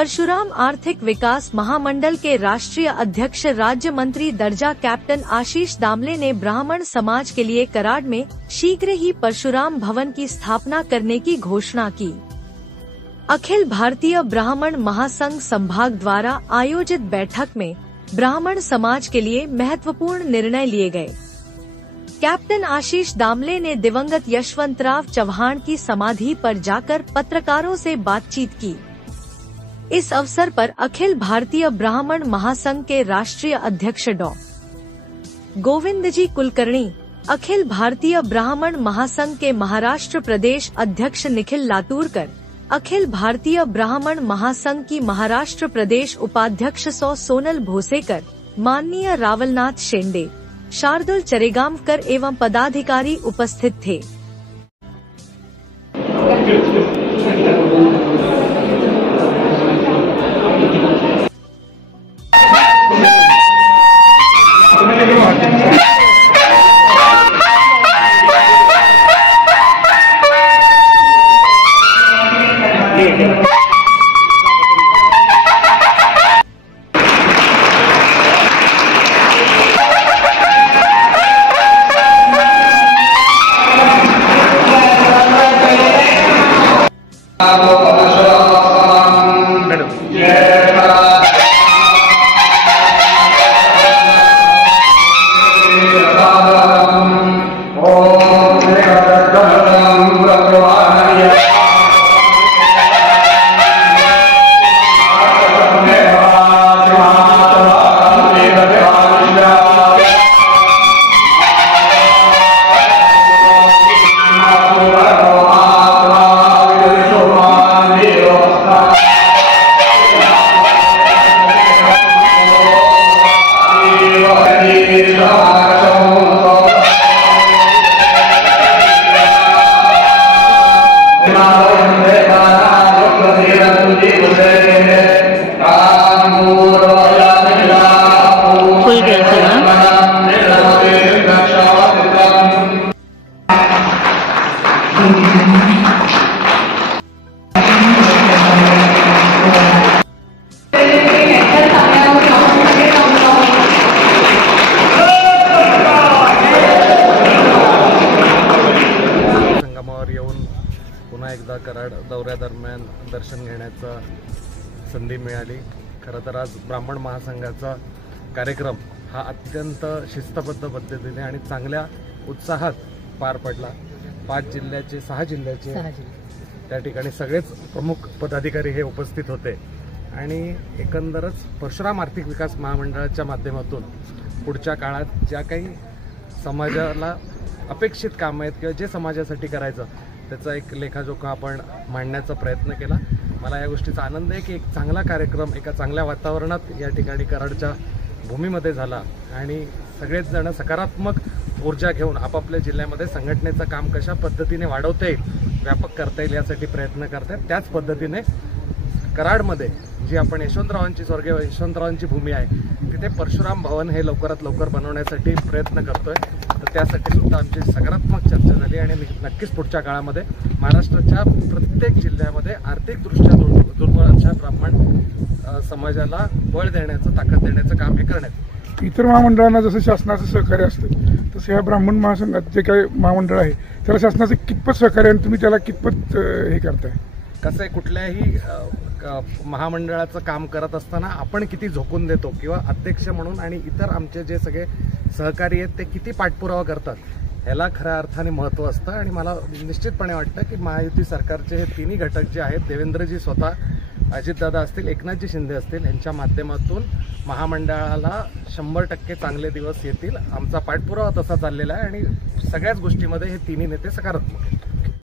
परशुराम आर्थिक विकास महामंडल के राष्ट्रीय अध्यक्ष राज्य मंत्री दर्जा कैप्टन आशीष दामले ने ब्राह्मण समाज के लिए कराड़ में शीघ्र ही परशुराम भवन की स्थापना करने की घोषणा की। अखिल भारतीय ब्राह्मण महासंघ संभाग द्वारा आयोजित बैठक में ब्राह्मण समाज के लिए महत्वपूर्ण निर्णय लिए गए। कैप्टन आशीष दामले ने दिवंगत यशवंतराव चव्हाण की समाधि पर जाकर पत्रकारों से बातचीत की। इस अवसर पर अखिल भारतीय ब्राह्मण महासंघ के राष्ट्रीय अध्यक्ष डॉ. गोविंदजी कुलकर्णी, अखिल भारतीय ब्राह्मण महासंघ के महाराष्ट्र प्रदेश अध्यक्ष निखिल लातूरकर, अखिल भारतीय ब्राह्मण महासंघ की महाराष्ट्र प्रदेश उपाध्यक्ष सोनल भोसेकर, माननीय रावलनाथ शेंडे, शार्दुल चरेगांवकर एवं पदाधिकारी उपस्थित थे। पुन्हा एकदा कराड दौऱ्यादरम्यान दर्शन घेण्याचा संधी मिळाली। खरं तर आज ब्राह्मण महासंघाचा कार्यक्रम हा अत्यंत शिस्तबद्ध पद्धतीने आणि चांगल्या उत्साहात पार पडला। 6 जिल्ह्याचे त्या ठिकाणी सगळेच प्रमुख पदाधिकारी हे उपस्थित होते आणि एकंदरच परशुराम आर्थिक विकास महामंडळाच्या माध्यमातून पुढच्या काळात ज्या काही समाजाला अपेक्षित काम आहेत किंवा जे समाजासाठी करायचं त्याचा एक लेखाजोखा आपण मांडण्याचा प्रयत्न केला। मला या गोष्टीचा आनंद आहे की एक चांगला कार्यक्रम एका चांगल्या वातावरणात या ठिकाणी कराडच्या भूमीमध्ये झाला आणि सगळेच जण सकारात्मक ऊर्जा घेऊन आपापल्या जिल्ह्यामध्ये संघटनेचं काम कशा पद्धतीने वाढवता येईल, व्यापक करता येईल यासाठी प्रयत्न करतात। त्याच पद्धतीने कराडमध्ये जी आपण स्वर्गीय यशवंतरावांची भूमी आहे तिथे परशुराम भवन हे लवकरात लवकर बनवण्यासाठी प्रयत्न करतोय। तर त्यासाठी सुद्धा आमची सकारात्मक चर्चा झाली आणि नक्कीच पुढच्या काळामध्ये महाराष्ट्राच्या प्रत्येक जिल्ह्यामध्ये आर्थिकदृष्ट्या दुर्बळ अशा ब्राह्मण समाजाला बळ देण्याचं, ताकद देण्याचं काम हे करण्यात। इतर महामंडळांना जसं शासनाचं सहकार्य असतं तसं या ब्राह्मण महासंघात जे काही महामंडळ आहे त्याला शासनाचं कितपत सहकार्य आणि तुम्ही त्याला कितपत हे करताय? कसं आहे, कुठल्याही महामंडळाचं काम करत असताना आपण किती झोकून देतो किंवा अध्यक्ष म्हणून आणि इतर आमचे जे सगळे सहकारी आहेत ते किती पाठपुरावा करतात ह्याला खऱ्या अर्थाने महत्त्व असतं। आणि मला निश्चितपणे वाटतं की महायुती सरकारचे हे तिन्ही घटक जे आहेत, देवेंद्रजी स्वतः, अजितदादा असतील, एकनाथजी शिंदे असतील, यांच्या माध्यमातून महामंडळाला 100% चांगले दिवस येतील। आमचा पाठपुरावा तसा चाललेला आहे आणि सगळ्याच गोष्टीमध्ये हे तिन्ही नेते सकारात्मक आहेत।